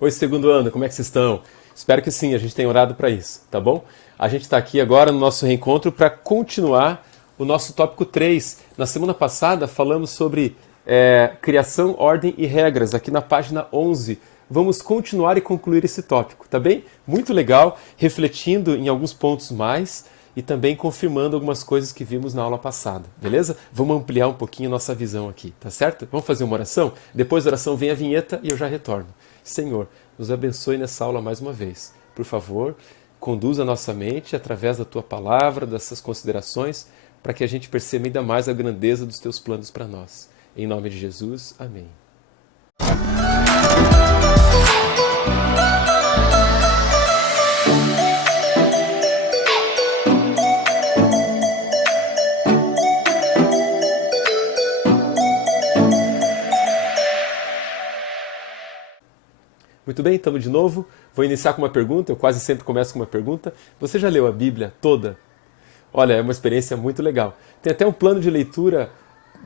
Oi, segundo ano, como é que vocês estão? Espero que sim, a gente tenha orado para isso, tá bom? A gente está aqui agora no nosso reencontro para continuar o nosso tópico 3. Na semana passada falamos sobre criação, ordem e regras, aqui na página 11. Vamos continuar e concluir esse tópico, tá bem? Muito legal, refletindo em alguns pontos mais e também confirmando algumas coisas que vimos na aula passada, beleza? Vamos ampliar um pouquinho a nossa visão aqui, tá certo? Vamos fazer uma oração? Depois da oração vem a vinheta e eu já retorno. Senhor, nos abençoe nessa aula mais uma vez. Por favor, conduza a nossa mente através da Tua palavra, dessas considerações, para que a gente perceba ainda mais a grandeza dos Teus planos para nós. Em nome de Jesus, amém. Muito bem, estamos de novo. Vou iniciar com uma pergunta, eu quase sempre começo com uma pergunta. Você já leu a Bíblia toda? Olha, é uma experiência muito legal. Tem até um plano de leitura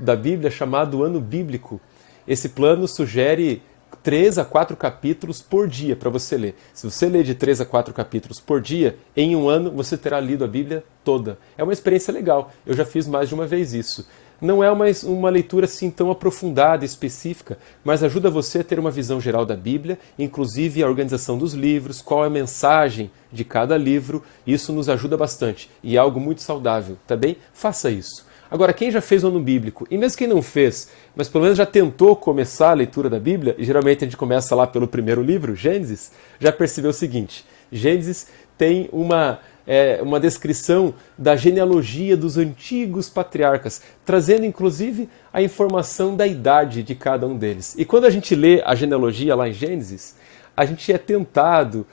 da Bíblia chamado Ano Bíblico. Esse plano sugere 3 a 4 capítulos por dia para você ler. Se você ler de 3 a 4 capítulos por dia, em um ano você terá lido a Bíblia toda. É uma experiência legal, eu já fiz mais de uma vez isso. Não é uma leitura assim tão aprofundada, específica, mas ajuda você a ter uma visão geral da Bíblia, inclusive a organização dos livros, qual é a mensagem de cada livro. Isso nos ajuda bastante e é algo muito saudável, tá bem? Faça isso. Agora, quem já fez o ano bíblico, e mesmo quem não fez, mas pelo menos já tentou começar a leitura da Bíblia, e geralmente a gente começa lá pelo primeiro livro, Gênesis, já percebeu o seguinte: Gênesis tem uma descrição da genealogia dos antigos patriarcas, trazendo inclusive a informação da idade de cada um deles. E quando a gente lê a genealogia lá em Gênesis, a gente é tentado,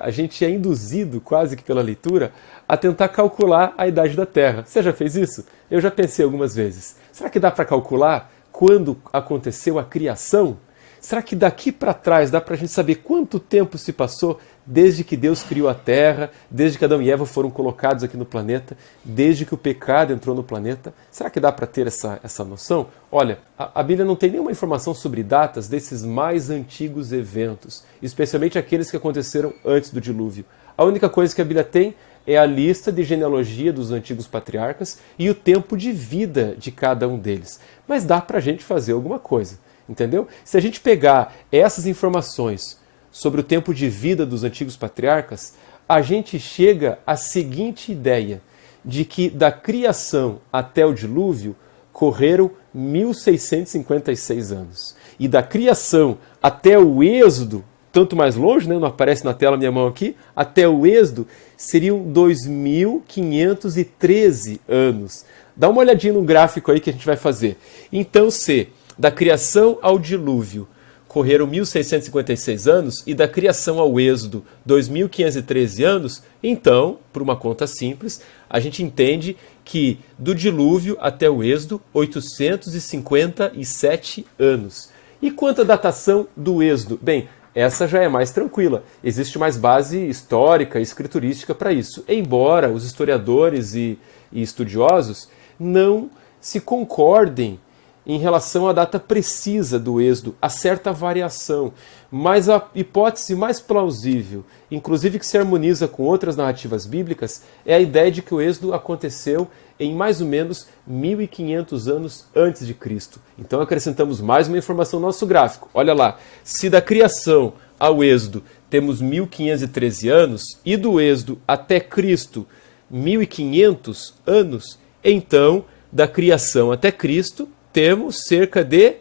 a gente é induzido quase que pela leitura a tentar calcular a idade da Terra. Você já fez isso? Eu já pensei algumas vezes. Será que dá para calcular quando aconteceu a criação? Será que daqui para trás dá para a gente saber quanto tempo se passou desde que Deus criou a Terra, desde que Adão e Eva foram colocados aqui no planeta, desde que o pecado entrou no planeta? Será que dá para ter essa noção? Olha, a Bíblia não tem nenhuma informação sobre datas desses mais antigos eventos, especialmente aqueles que aconteceram antes do dilúvio. A única coisa que a Bíblia tem é a lista de genealogia dos antigos patriarcas e o tempo de vida de cada um deles. Mas dá para a gente fazer alguma coisa, entendeu? Se a gente pegar essas informações sobre o tempo de vida dos antigos patriarcas, a gente chega à seguinte ideia, de que da criação até o dilúvio correram 1656 anos. E da criação até o êxodo, tanto mais longe, né, não aparece na tela a minha mão aqui, até o êxodo seriam 2513 anos. Dá uma olhadinha no gráfico aí que a gente vai fazer. Então, se da criação ao dilúvio correram 1656 anos e da criação ao êxodo 2513 anos, então, por uma conta simples, a gente entende que do dilúvio até o êxodo, 857 anos. E quanto à datação do êxodo? Bem, essa já é mais tranquila. Existe mais base histórica e escriturística para isso. Embora os historiadores e estudiosos não se concordem em relação à data precisa do êxodo, há certa variação, mas a hipótese mais plausível, inclusive que se harmoniza com outras narrativas bíblicas, é a ideia de que o êxodo aconteceu em mais ou menos 1500 anos antes de Cristo. Então acrescentamos mais uma informação no nosso gráfico. Olha lá, se da criação ao êxodo temos 1513 anos e do êxodo até Cristo 1500 anos, então da criação até Cristo temos cerca de,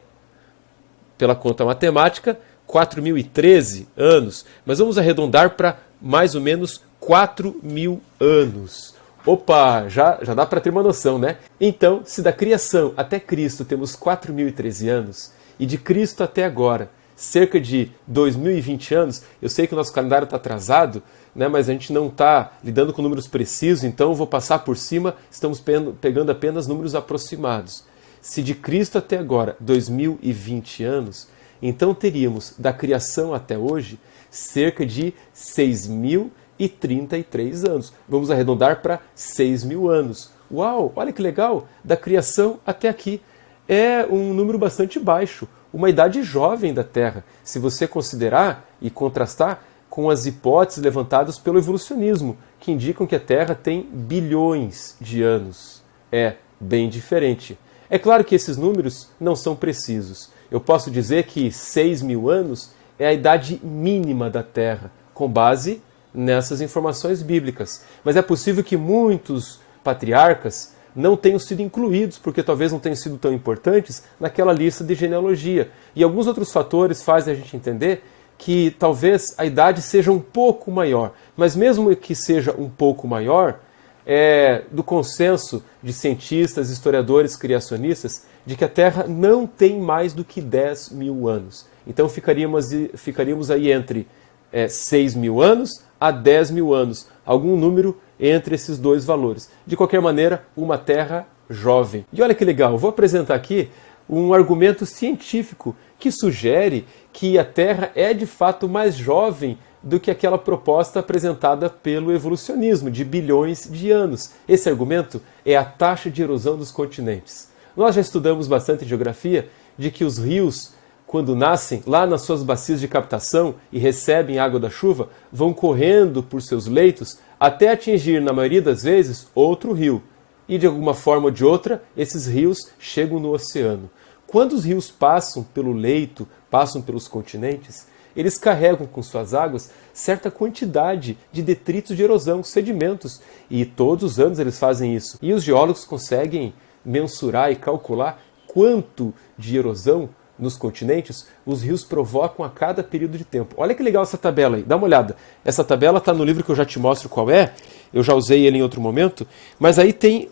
pela conta matemática, 4013 anos. Mas vamos arredondar para mais ou menos 4000 anos. Opa, já dá para ter uma noção, né? Então, se da criação até Cristo temos 4013 anos, e de Cristo até agora, cerca de 2020 anos, eu sei que o nosso calendário está atrasado, né, mas a gente não está lidando com números precisos, então eu vou passar por cima, estamos pegando apenas números aproximados. Se de Cristo até agora, 2020 anos, então teríamos, da criação até hoje, cerca de 6033 anos. Vamos arredondar para 6.000 anos. Uau, olha que legal! Da criação até aqui. É um número bastante baixo. uma idade jovem da Terra, se você considerar e contrastar com as hipóteses levantadas pelo evolucionismo, que indicam que a Terra tem bilhões de anos. É bem diferente. É claro que esses números não são precisos. Eu posso dizer que 6.000 anos é a idade mínima da Terra, com base nessas informações bíblicas. Mas é possível que muitos patriarcas não tenham sido incluídos, porque talvez não tenham sido tão importantes naquela lista de genealogia. E alguns outros fatores fazem a gente entender que talvez a idade seja um pouco maior. Mas mesmo que seja um pouco maior, é do consenso de cientistas, historiadores, criacionistas, de que a Terra não tem mais do que 10.000 anos. Então ficaríamos aí entre 6.000 anos a 10.000 anos, algum número entre esses dois valores. De qualquer maneira, uma Terra jovem. E olha que legal, vou apresentar aqui um argumento científico que sugere que a Terra é de fato mais jovem do que aquela proposta apresentada pelo evolucionismo, de bilhões de anos. Esse argumento é a taxa de erosão dos continentes. Nós já estudamos bastante em geografia de que os rios, quando nascem lá nas suas bacias de captação e recebem água da chuva, vão correndo por seus leitos até atingir, na maioria das vezes, outro rio. E de alguma forma ou de outra, esses rios chegam no oceano. Quando os rios passam pelo leito, passam pelos continentes, eles carregam com suas águas certa quantidade de detritos de erosão, sedimentos. E todos os anos eles fazem isso. E os geólogos conseguem mensurar e calcular quanto de erosão nos continentes os rios provocam a cada período de tempo. Olha que legal essa tabela aí, dá uma olhada. Essa tabela está no livro que eu já te mostro qual é, eu já usei ele em outro momento, mas aí tem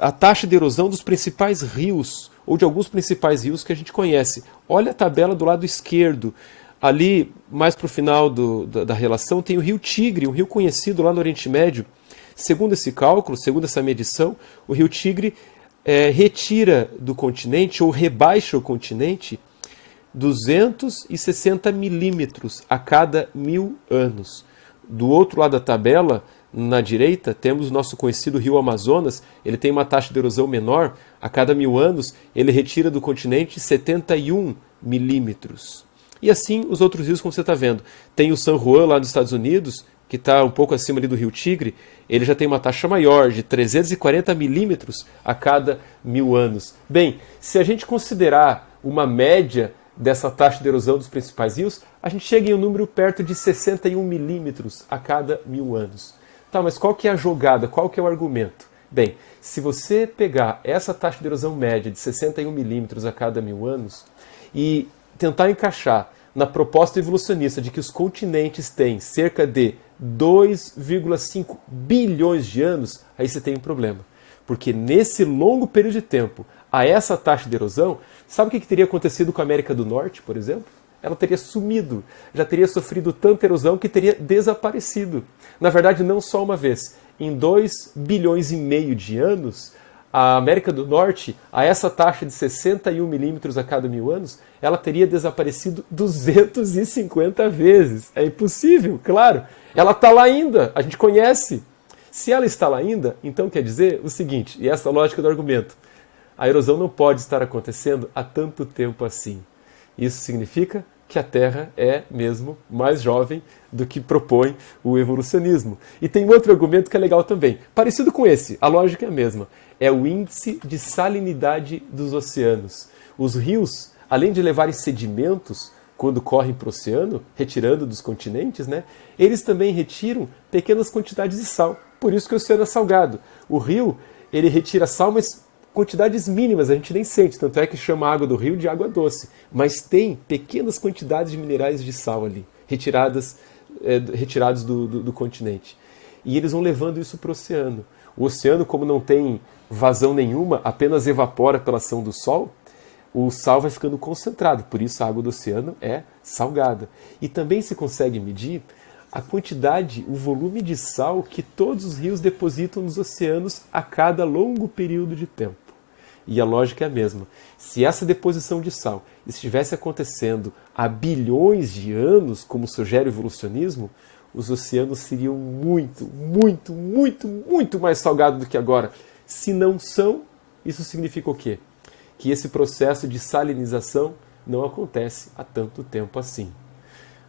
a taxa de erosão dos principais rios, ou de alguns principais rios que a gente conhece. Olha a tabela do lado esquerdo. Ali, mais para o final da relação, tem o rio Tigre, um rio conhecido lá no Oriente Médio. Segundo esse cálculo, segundo essa medição, o rio Tigre retira do continente, ou rebaixa o continente, 260 milímetros a cada 1.000 anos. Do outro lado da tabela, na direita, temos o nosso conhecido rio Amazonas. Ele tem uma taxa de erosão menor. A cada 1.000 anos, ele retira do continente 71 milímetros. E assim os outros rios, como você está vendo. Tem o San Juan lá nos Estados Unidos, que está um pouco acima ali do rio Tigre. Ele já tem uma taxa maior, de 340 milímetros a cada 1.000 anos. Bem, se a gente considerar uma média dessa taxa de erosão dos principais rios, a gente chega em um número perto de 61 milímetros a cada 1.000 anos. Tá, mas qual que é a jogada? Qual que é o argumento? Bem, se você pegar essa taxa de erosão média de 61 milímetros a cada 1.000 anos e tentar encaixar na proposta evolucionista de que os continentes têm cerca de 2,5 bilhões de anos, aí você tem um problema. Porque nesse longo período de tempo, a essa taxa de erosão, sabe o que teria acontecido com a América do Norte, por exemplo? Ela teria sumido, já teria sofrido tanta erosão que teria desaparecido. Na verdade, não só uma vez. Em 2,5 bilhões de anos, a América do Norte, a essa taxa de 61 milímetros a cada 1.000 anos, ela teria desaparecido 250 vezes. É impossível, claro. Ela está lá ainda, a gente conhece. Se ela está lá ainda, então quer dizer o seguinte, e essa é a lógica do argumento, a erosão não pode estar acontecendo há tanto tempo assim. Isso significa que a Terra é mesmo mais jovem do que propõe o evolucionismo. E tem outro argumento que é legal também, parecido com esse, a lógica é a mesma. É o índice de salinidade dos oceanos. Os rios, além de levarem sedimentos quando correm para o oceano, retirando dos continentes, né, eles também retiram pequenas quantidades de sal. Por isso que o oceano é salgado. O rio, ele retira sal, mas quantidades mínimas, a gente nem sente, tanto é que chama a água do rio de água doce. Mas tem pequenas quantidades de minerais de sal ali, retirados do continente. E eles vão levando isso para o oceano. O oceano, como não tem vazão nenhuma, apenas evapora pela ação do sol, o sal vai ficando concentrado, por isso a água do oceano é salgada. E também se consegue medir a quantidade, o volume de sal que todos os rios depositam nos oceanos a cada longo período de tempo. E a lógica é a mesma. Se essa deposição de sal estivesse acontecendo há bilhões de anos, como sugere o evolucionismo, os oceanos seriam muito, muito, muito, muito mais salgados do que agora. Se não são, isso significa o quê? que esse processo de salinização não acontece há tanto tempo assim.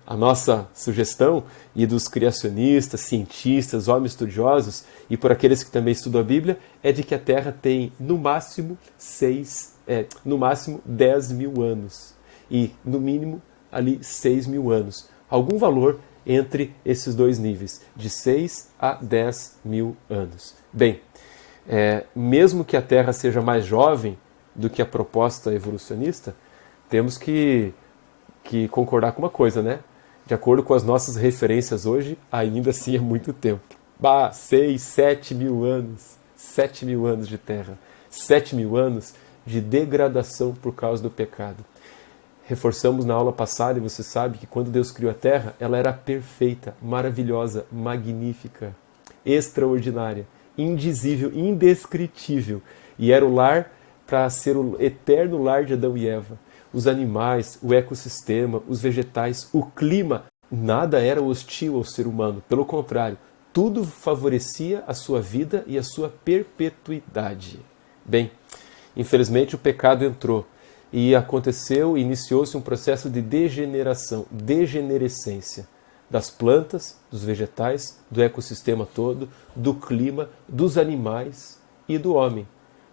A nossa sugestão, e dos criacionistas, cientistas, homens estudiosos, e por aqueles que também estudam a Bíblia, é de que a Terra tem no máximo 10 mil anos. E no mínimo ali 6 mil anos. Algum valor entre esses dois níveis, de 6 a 10 mil anos. Bem, mesmo que a Terra seja mais jovem do que a proposta evolucionista, temos que concordar com uma coisa, né? De acordo com as nossas referências hoje, ainda assim é muito tempo. 6, 7 mil anos. 7 mil anos de Terra. 7 mil anos de degradação por causa do pecado. Reforçamos na aula passada, e você sabe que quando Deus criou a Terra, ela era perfeita, maravilhosa, magnífica, extraordinária, indizível, indescritível. E era o lar para ser o eterno lar de Adão e Eva. Os animais, o ecossistema, os vegetais, o clima, nada era hostil ao ser humano. Pelo contrário, tudo favorecia a sua vida e a sua perpetuidade. Bem, infelizmente o pecado entrou e iniciou-se um processo de degeneração, degenerescência das plantas, dos vegetais, do ecossistema todo, do clima, dos animais e do homem.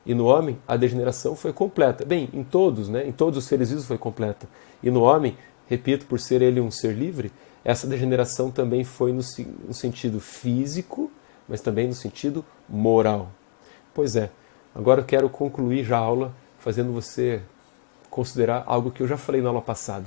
E no homem a degeneração foi completa. Bem, em todos, né? Em todos os seres vivos foi completa. E no homem, repito, por ser ele um ser livre, essa degeneração também foi no sentido físico, mas também no sentido moral. Pois é, agora eu quero concluir já a aula fazendo você considerar algo que eu já falei na aula passada.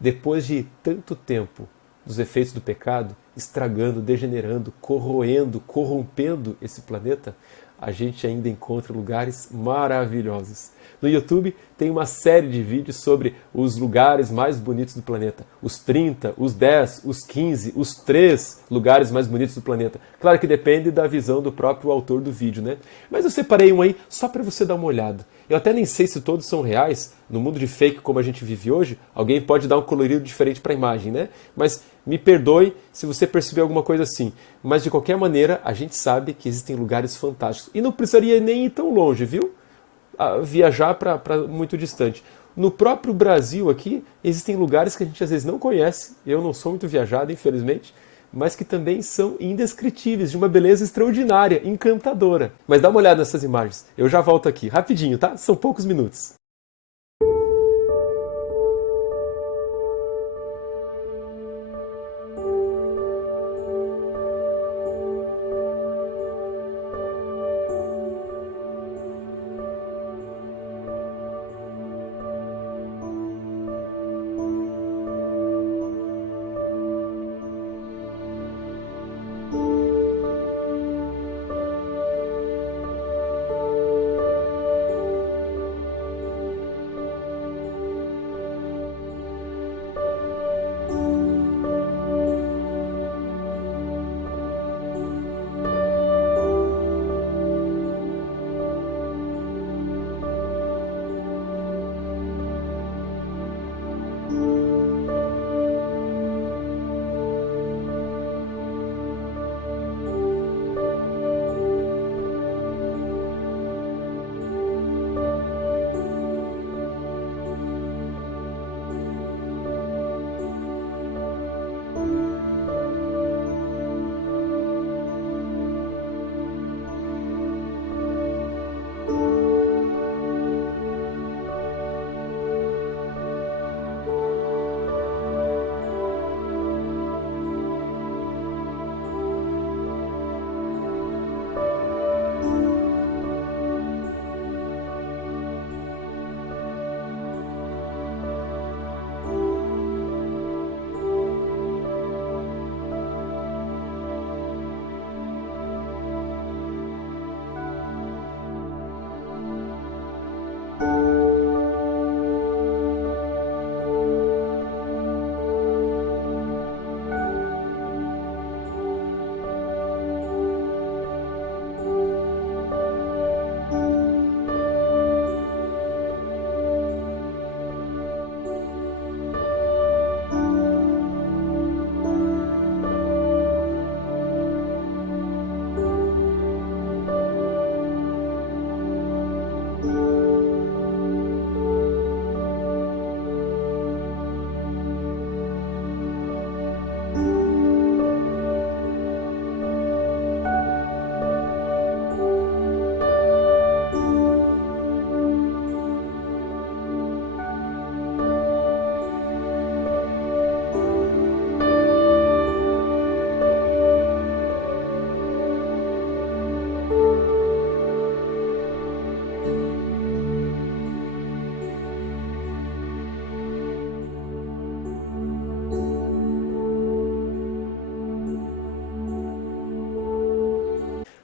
Depois de tanto tempo dos efeitos do pecado, estragando, degenerando, corroendo, corrompendo esse planeta, a gente ainda encontra lugares maravilhosos. No YouTube tem uma série de vídeos sobre os lugares mais bonitos do planeta. Os 30, os 10, os 15, os 3 lugares mais bonitos do planeta. Claro que depende da visão do próprio autor do vídeo, né? Mas eu separei um aí só para você dar uma olhada. Eu até nem sei se todos são reais. No mundo de fake como a gente vive hoje, alguém pode dar um colorido diferente para a imagem, né? Mas me perdoe se você perceber alguma coisa assim. Mas de qualquer maneira, a gente sabe que existem lugares fantásticos. E não precisaria nem ir tão longe, viu? Viajar para muito distante. No próprio Brasil aqui, existem lugares que a gente às vezes não conhece. Eu não sou muito viajado, infelizmente. Mas que também são indescritíveis, de uma beleza extraordinária, encantadora. Mas dá uma olhada nessas imagens. Eu já volto aqui, rapidinho, tá? São poucos minutos.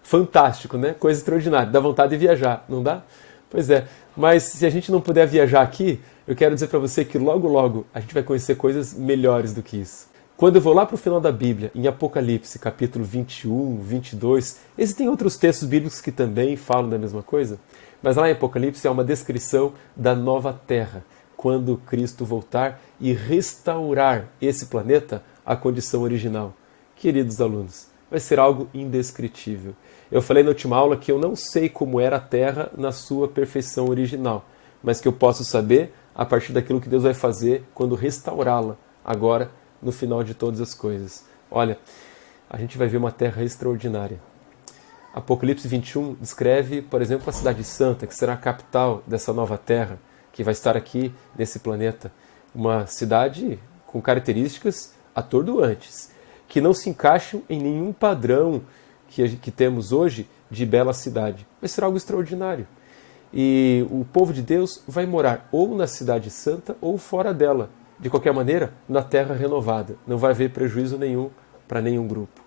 fantástico, né? Coisa extraordinária. Dá vontade de viajar, não dá? Pois é. Mas se a gente não puder viajar aqui, eu quero dizer para você que logo, logo a gente vai conhecer coisas melhores do que isso. Quando eu vou lá para o final da Bíblia, em Apocalipse, capítulo 21, 22, existem outros textos bíblicos que também falam da mesma coisa, mas lá em Apocalipse há uma descrição da nova terra, quando Cristo voltar e restaurar esse planeta à condição original. Queridos alunos, vai ser algo indescritível. Eu falei na última aula que eu não sei como era a Terra na sua perfeição original, mas que eu posso saber a partir daquilo que Deus vai fazer quando restaurá-la agora no final de todas as coisas. Olha, a gente vai ver uma terra extraordinária. Apocalipse 21 descreve, por exemplo, a cidade santa, que será a capital dessa nova terra, que vai estar aqui nesse planeta. Uma cidade com características atordoantes, que não se encaixam em nenhum padrão que temos hoje de bela cidade. Vai ser algo extraordinário. E o povo de Deus vai morar ou na cidade santa ou fora dela. De qualquer maneira, na terra renovada. Não vai haver prejuízo nenhum para nenhum grupo.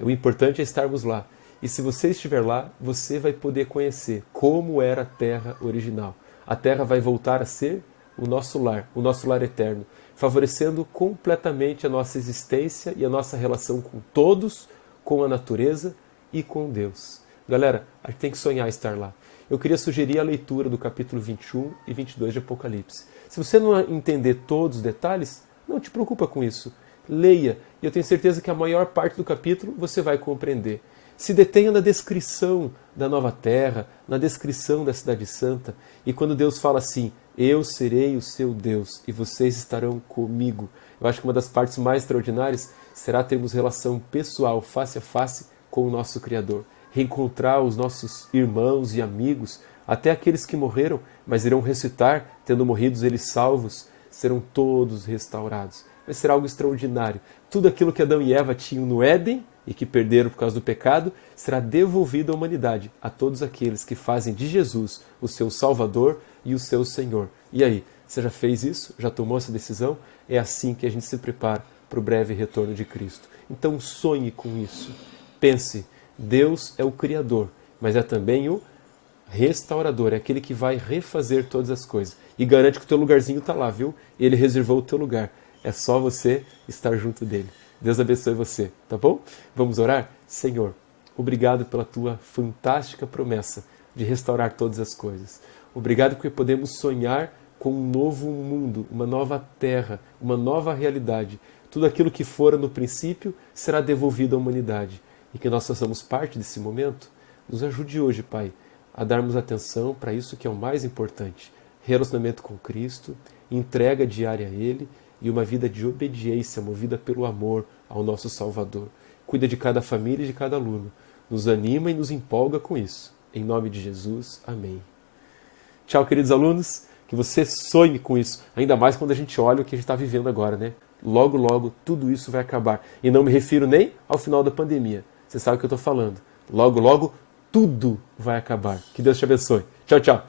O importante é estarmos lá. E se você estiver lá, você vai poder conhecer como era a terra original. A terra vai voltar a ser o nosso lar eterno, favorecendo completamente a nossa existência e a nossa relação com todos, com a natureza e com Deus. Galera, a gente tem que sonhar estar lá. Eu queria sugerir a leitura do capítulo 21 e 22 de Apocalipse. Se você não entender todos os detalhes, não te preocupa com isso. Leia, e eu tenho certeza que a maior parte do capítulo você vai compreender. Se detenha na descrição da nova terra, na descrição da cidade santa, e quando Deus fala assim, eu serei o seu Deus e vocês estarão comigo. Eu acho que uma das partes mais extraordinárias será termos relação pessoal, face a face, com o nosso Criador. Reencontrar os nossos irmãos e amigos, até aqueles que morreram, mas irão ressuscitar, tendo morridos eles salvos, serão todos restaurados. Vai ser algo extraordinário. Tudo aquilo que Adão e Eva tinham no Éden e que perderam por causa do pecado, será devolvido à humanidade, a todos aqueles que fazem de Jesus o seu Salvador e o seu Senhor. E aí, você já fez isso? Já tomou essa decisão? É assim que a gente se prepara para o breve retorno de Cristo. Então sonhe com isso. Pense, Deus é o Criador, mas é também o restaurador, é aquele que vai refazer todas as coisas. E garante que o teu lugarzinho está lá, viu? Ele reservou o teu lugar. É só você estar junto dele. Deus abençoe você, tá bom? Vamos orar? Senhor, obrigado pela tua fantástica promessa de restaurar todas as coisas. Obrigado porque podemos sonhar com um novo mundo, uma nova terra, uma nova realidade. Tudo aquilo que fora no princípio será devolvido à humanidade. E que nós façamos parte desse momento. Nos ajude hoje, Pai, a darmos atenção para isso que é o mais importante. Relacionamento com Cristo, entrega diária a Ele e uma vida de obediência movida pelo amor ao nosso Salvador. Cuida de cada família e de cada aluno. Nos anima e nos empolga com isso. Em nome de Jesus, amém. Tchau, queridos alunos. Que você sonhe com isso. Ainda mais quando a gente olha o que a gente está vivendo agora, né? Logo, logo, tudo isso vai acabar. E não me refiro nem ao final da pandemia. Você sabe o que eu estou falando. Logo, logo, tudo vai acabar. Que Deus te abençoe. Tchau, tchau.